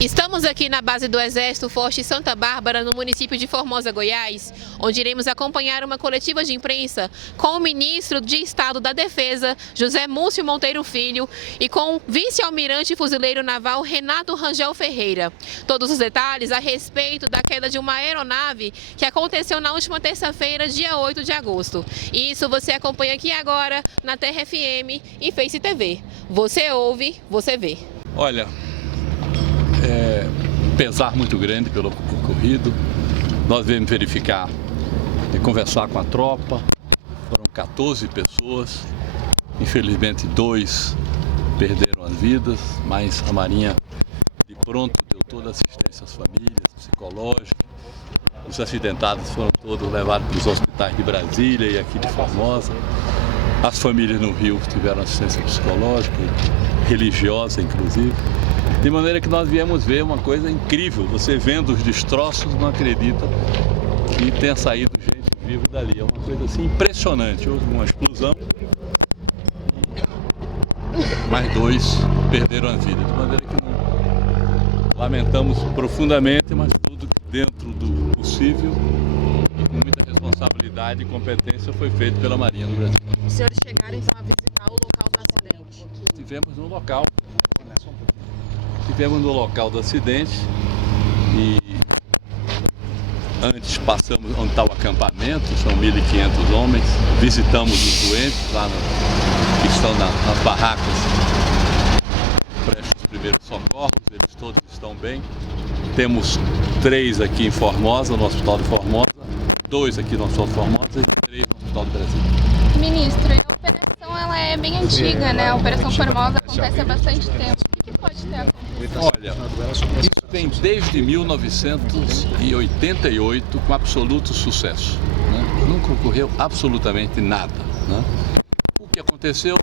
Estamos aqui na base do Exército Forte Santa Bárbara, no município de Formosa, Goiás, onde iremos acompanhar uma coletiva de imprensa com o ministro de Estado da Defesa, José Múcio Monteiro Filho, e com o vice-almirante fuzileiro naval Renato Rangel Ferreira. Todos os detalhes a respeito da queda de uma aeronave que aconteceu na última terça-feira, dia 8 de agosto. Isso você acompanha aqui agora na Terra FM e Face TV. Você ouve, você vê. Olha, um pesar muito grande pelo ocorrido. Nós viemos verificar e conversar com a tropa. Foram 14 pessoas, infelizmente 2 perderam as vidas, mas a Marinha de pronto deu toda a assistência às famílias, psicológica. Os acidentados foram todos levados para os hospitais de Brasília e aqui de Formosa. As famílias no Rio tiveram assistência psicológica, religiosa inclusive. De maneira que nós viemos ver uma coisa incrível. Você vendo os destroços não acredita que tenha saído gente viva dali. É uma coisa assim impressionante. Houve uma explosão e mais 2 perderam a vida. De maneira que lamentamos profundamente, mas tudo dentro do possível e com muita responsabilidade e competência foi feito pela Marinha do Brasil. Os senhores chegaram então a visitar o local do acidente? Estivemos no local. Estivemos no local do acidente e antes passamos onde está o acampamento, são 1.500 homens, visitamos os doentes lá que estão nas barracas, prestam os primeiros socorros, eles todos estão bem. Temos 3 aqui em Formosa, no Hospital de Formosa, 2 aqui no Hospital de Formosa e 3 no Hospital de Brasília. Ministro, a operação ela é bem antiga, né? A Operação Formosa acontece há bastante tempo. O que pode ter acontecido? Olha, isso vem desde 1988 com absoluto sucesso, né? Nunca ocorreu absolutamente nada, né? O que aconteceu?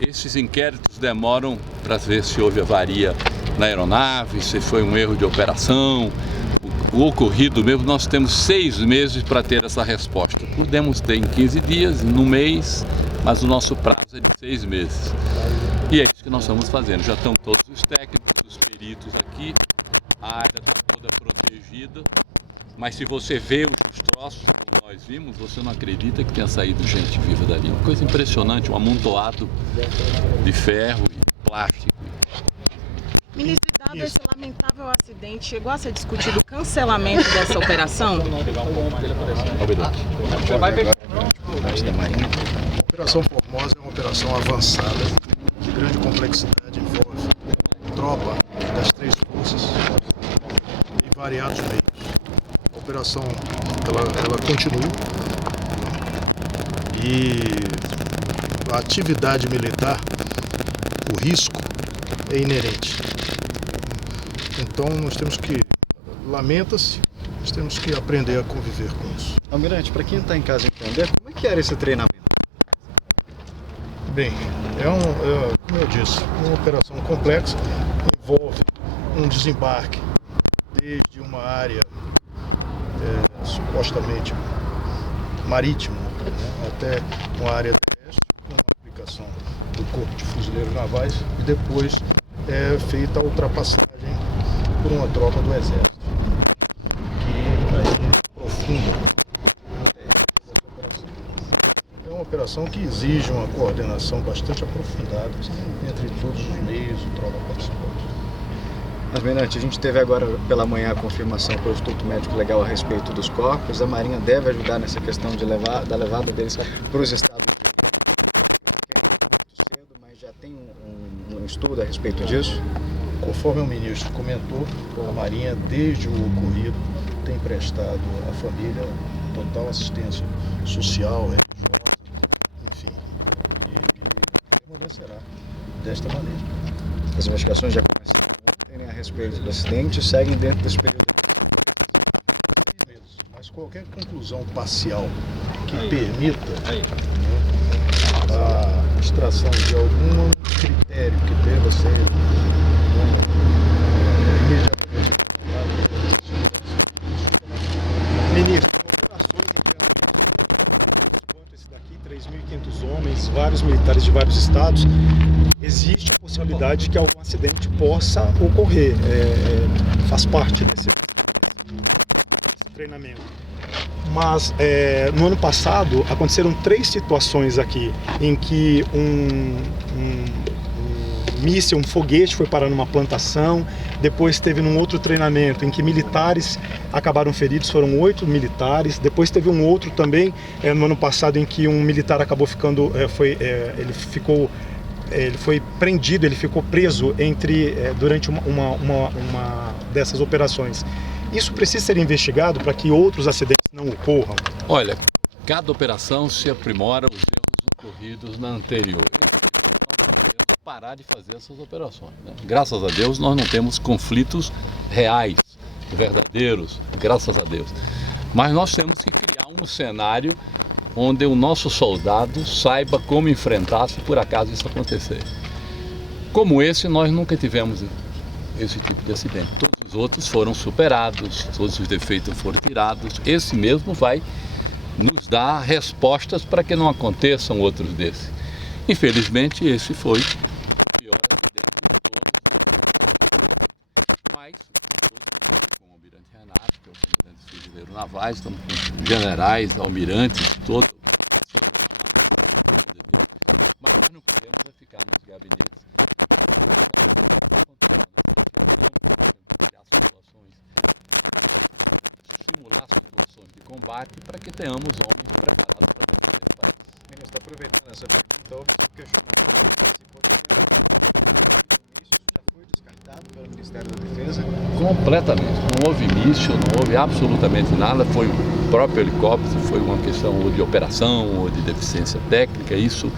Esses inquéritos demoram para ver se houve avaria na aeronave, se foi um erro de operação. O ocorrido mesmo, nós temos 6 meses para ter essa resposta. Podemos ter em 15 dias, no mês, mas o nosso prazo é de 6 meses. E é isso que nós estamos fazendo. Já estão todos os técnicos, os peritos aqui, a área está toda protegida, mas se você vê os destroços, como nós vimos, você não acredita que tenha saído gente viva dali. Uma coisa impressionante, um amontoado de ferro e plástico. Ministro, dado esse lamentável acidente, chegou a ser discutido o cancelamento dessa operação? A Operação Formosa é uma operação avançada, de grande complexidade, envolve tropa das 3 forças e variados meios. A operação ela continua e a atividade militar, o risco é inerente. Então nós temos que, lamenta-se, nós temos que aprender a conviver com isso. Almirante, para quem está em casa entender, como é que era esse treinamento? Bem, como eu disse, uma operação complexa, envolve um desembarque desde uma área supostamente marítima, né, até uma área terrestre, com a aplicação do Corpo de Fuzileiros Navais e depois é feita a ultrapassagem por uma tropa do Exército, que aí aprofunda essa operação. É uma operação que exige uma coordenação bastante aprofundada entre todos os meios e tropa participante. Almirante, a gente teve agora pela manhã a confirmação pelo Instituto Médico Legal a respeito dos corpos. A Marinha deve ajudar nessa questão da levada deles para os estados de muito cedo, mas já tem um estudo a respeito disso? Conforme o ministro comentou, a Marinha, desde o ocorrido, tem prestado à família total assistência social, religiosa, enfim, e permanecerá desta maneira. As investigações já começaram ontem, né, a respeito do acidente, seguem dentro desse período. 6 meses, mas qualquer conclusão parcial que permita a extração de algum critério que deva ser imediatamente. Ministro, operações em quanto esse daqui, 3.500 homens, vários militares de vários estados, existe a possibilidade possibilidade de que algum acidente possa ocorrer. Faz parte desse treinamento. Mas no ano passado aconteceram 3 situações aqui em que um míssil, um foguete foi parar numa plantação. Depois teve num outro treinamento em que militares acabaram feridos, foram 8 militares. Depois teve um outro também no ano passado em que um militar acabou ficando, ele foi prendido, ele ficou preso durante uma dessas operações. Isso precisa ser investigado para que outros acidentes não ocorram? Olha, cada operação se aprimora os erros ocorridos na anterior. Parar de fazer essas operações, né? Graças a Deus nós não temos conflitos reais, verdadeiros, graças a Deus. Mas nós temos que criar um cenário onde o nosso soldado saiba como enfrentar se por acaso isso acontecer. Como esse, nós nunca tivemos esse tipo de acidente. Todos os outros foram superados, todos os defeitos foram tirados. Esse mesmo vai nos dar respostas para que não aconteçam outros desses. Infelizmente, esse foi o pior acidente de todos. Mas, com o almirante Renato, que é o comandante dos Fuzileiros Navais, estamos com generais, almirantes, todos. Mas nós não podemos ficar nos gabinetes simular situações de combate para que tenhamos homens preparados para defender o país. Ministro, aproveitando essa pergunta, houve um questionamento isso já foi descartado pelo Ministério da Defesa? Completamente. Não houve início, não houve absolutamente nada. Foi o próprio helicóptero, foi uma questão ou de operação ou de deficiência técnica. Isso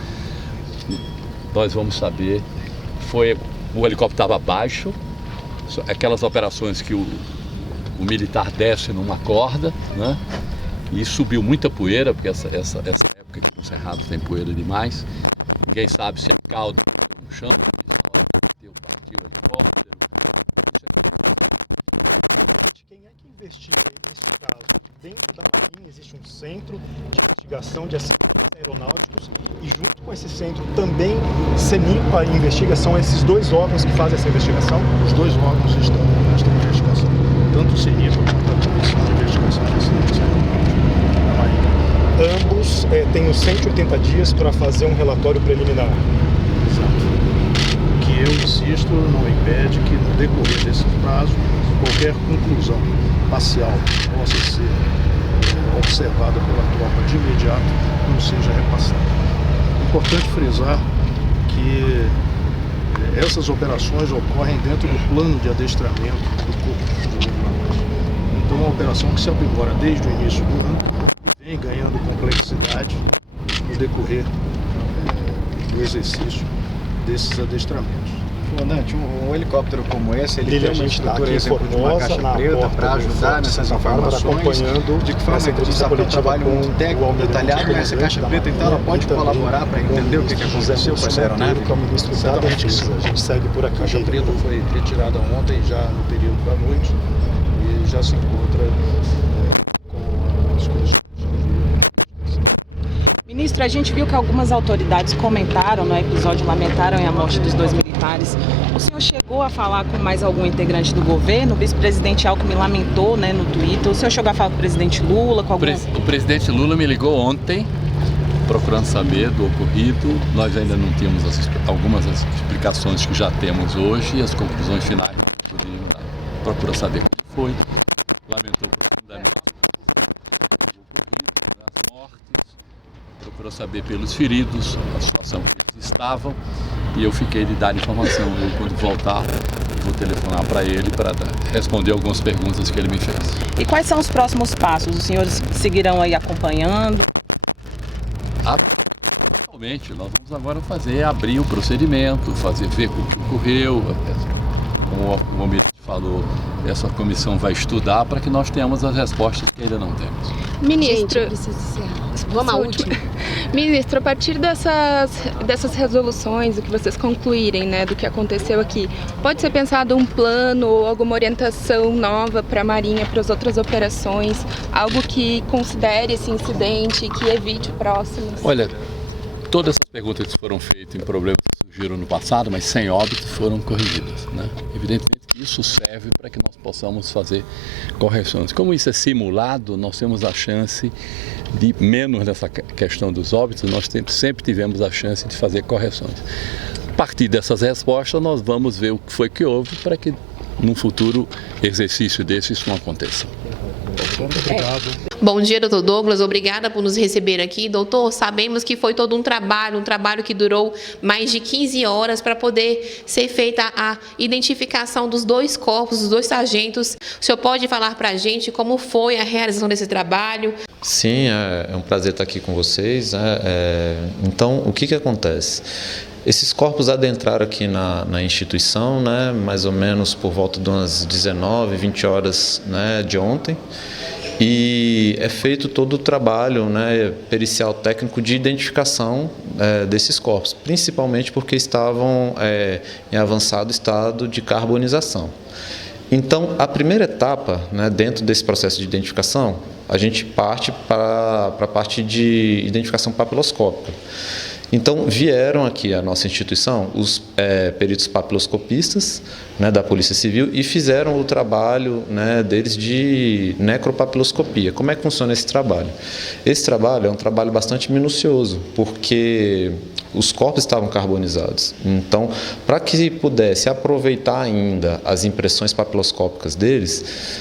nós vamos saber. O helicóptero estava baixo, aquelas operações que o militar desce numa corda, né? E subiu muita poeira, porque essa época aqui no Cerrado tem poeira demais. Ninguém sabe se é caldo no chão, partiu o helicóptero. Quem é que investiga este caso? Dentro da Marinha existe um centro de investigação de acidentes aeronáuticos e junto com esse centro também CENIPA investiga, são esses 2 órgãos que fazem essa investigação? Os 2 órgãos estão nesta investigação, tanto o CENIPA quanto a Comissão de Investigação de Acidentes Aeronáuticos da Marinha. Ambos têm os 180 dias para fazer um relatório preliminar. Exato. O que eu insisto não impede que no decorrer desse prazo qualquer conclusão parcial possa ser observada pela tropa de imediato não seja repassada. É importante frisar que essas operações ocorrem dentro do plano de adestramento do Corpo de Fuzileiros Navais. Então é uma operação que se aprimora desde o início do ano e vem ganhando complexidade no decorrer do exercício desses adestramentos. Comandante, um helicóptero como esse, ele Ele tem uma estrutura exemplo de uma caixa na preta porta para ajudar nessas informações, acompanhando de que forma essa que entrevista um coletiva trabalho com muito técnico, detalhado nessa caixa preta, então ela pode colaborar para entender o que aconteceu com essa aeronave? Que é o ministro da Defesa. A gente segue por aqui. A caixa preta foi retirada ontem, já no período da noite, e já se encontra com as condições. Ministro, a gente viu que algumas autoridades comentaram no episódio, lamentaram a morte dos 2 militares. O senhor chegou a falar com mais algum integrante do governo? O vice-presidente Alckmin lamentou, né, no Twitter. O senhor chegou a falar com o presidente Lula? Com algum... O presidente Lula me ligou ontem, procurando saber do ocorrido. Nós ainda não tínhamos algumas explicações que já temos hoje e as conclusões finais não poderiam dar. Procurou saber o que foi, lamentou profundamente procurou saber pelos feridos, a situação que eles estavam, e eu fiquei de dar informação. Eu, quando voltar, vou telefonar para ele para responder algumas perguntas que ele me fez. E quais são os próximos passos? Os senhores seguirão aí acompanhando? Atualmente, nós vamos agora abrir o procedimento, ver o que ocorreu. Como o almirante falou, essa comissão vai estudar para que nós tenhamos as respostas que ainda não temos. Ministro, Vamos à última. Ministro, a partir dessas resoluções, o que vocês concluírem, né, do que aconteceu aqui, pode ser pensado um plano ou alguma orientação nova para a Marinha, para as outras operações, algo que considere esse incidente e que evite próximos? Olha, Todas as perguntas que foram feitas em problemas que surgiram no passado, mas sem óbito, foram corrigidas, né? Evidentemente que isso serve para que nós possamos fazer correções. Como isso é simulado, nós temos a chance de, menos nessa questão dos óbitos, nós sempre tivemos a chance de fazer correções. A partir dessas respostas, nós vamos ver o que foi que houve para que, num futuro exercício desse, isso não aconteça. Muito obrigado. Bom dia, doutor Douglas. Obrigada por nos receber aqui. Doutor, sabemos que foi todo um trabalho que durou mais de 15 horas para poder ser feita a identificação dos 2 corpos, dos 2 sargentos. O senhor pode falar para a gente como foi a realização desse trabalho? Sim, é um prazer estar aqui com vocês. Então, o que acontece? Esses corpos adentraram aqui na instituição, né, mais ou menos por volta de umas 19, 20 horas, né, de ontem, e é feito todo o trabalho, né, pericial técnico de identificação desses corpos, principalmente porque estavam em avançado estado de carbonização. Então, a primeira etapa, né, dentro desse processo de identificação, a gente parte para a parte de identificação papiloscópica. Então, vieram aqui à nossa instituição os peritos papiloscopistas, né, da Polícia Civil e fizeram o trabalho, né, deles de necropapiloscopia. Como é que funciona esse trabalho? Esse trabalho é um trabalho bastante minucioso, porque os corpos estavam carbonizados. Então, para que pudesse aproveitar ainda as impressões papiloscópicas deles,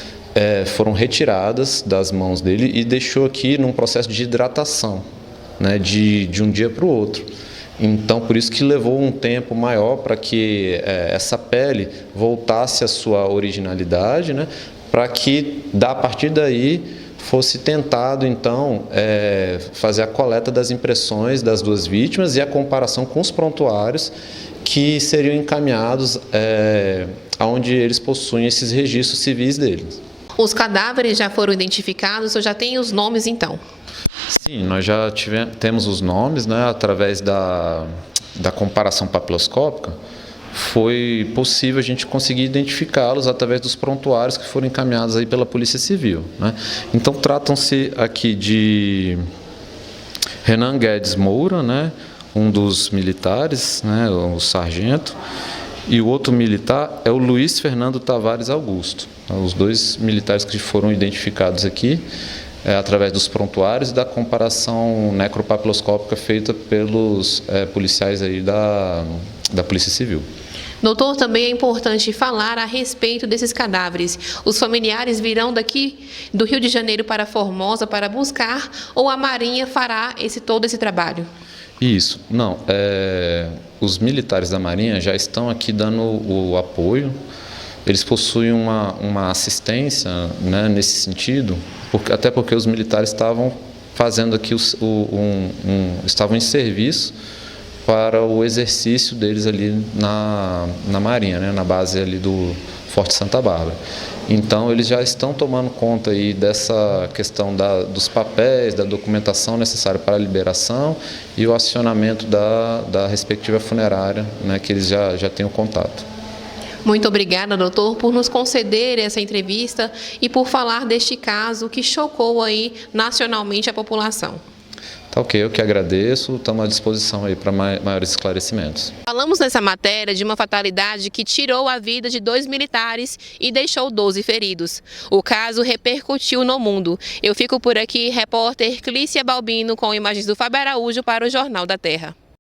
foram retiradas das mãos dele e deixou aqui num processo de hidratação, né, de um dia para o outro. Então, por isso que levou um tempo maior para que essa pele voltasse à sua originalidade, né, para que, a partir daí, fosse tentado, então, fazer a coleta das impressões das 2 vítimas e a comparação com os prontuários que seriam encaminhados aonde eles possuem esses registros civis deles. Os cadáveres já foram identificados ou já tem os nomes, então? Sim, nós já temos os nomes, né, através da comparação papiloscópica, foi possível a gente conseguir identificá-los através dos prontuários que foram encaminhados aí pela Polícia Civil, né? Então, tratam-se aqui de Renan Guedes Moura, né, um dos militares, né, o sargento, e o outro militar é o Luiz Fernando Tavares Augusto. Os 2 militares que foram identificados aqui através dos prontuários e da comparação necropapiloscópica feita pelos policiais aí da Polícia Civil. Doutor, também é importante falar a respeito desses cadáveres. Os familiares virão daqui do Rio de Janeiro para Formosa para buscar, ou a Marinha fará todo esse trabalho? Isso. Não, os militares da Marinha já estão aqui dando o apoio. Eles possuem uma assistência, né, nesse sentido, até porque os militares estavam fazendo aqui estavam em serviço para o exercício deles ali na Marinha, né, na base ali do Forte Santa Bárbara. Então, eles já estão tomando conta aí dessa questão dos papéis, da documentação necessária para a liberação e o acionamento da respectiva funerária, né, que eles já têm o contato. Muito obrigada, doutor, por nos conceder essa entrevista e por falar deste caso que chocou aí nacionalmente a população. Tá ok, eu que agradeço, estamos à disposição aí para maiores esclarecimentos. Falamos nessa matéria de uma fatalidade que tirou a vida de 2 militares e deixou 12 feridos. O caso repercutiu no mundo. Eu fico por aqui, repórter Clícia Balbino, com imagens do Fábio Araújo para o Jornal da Terra.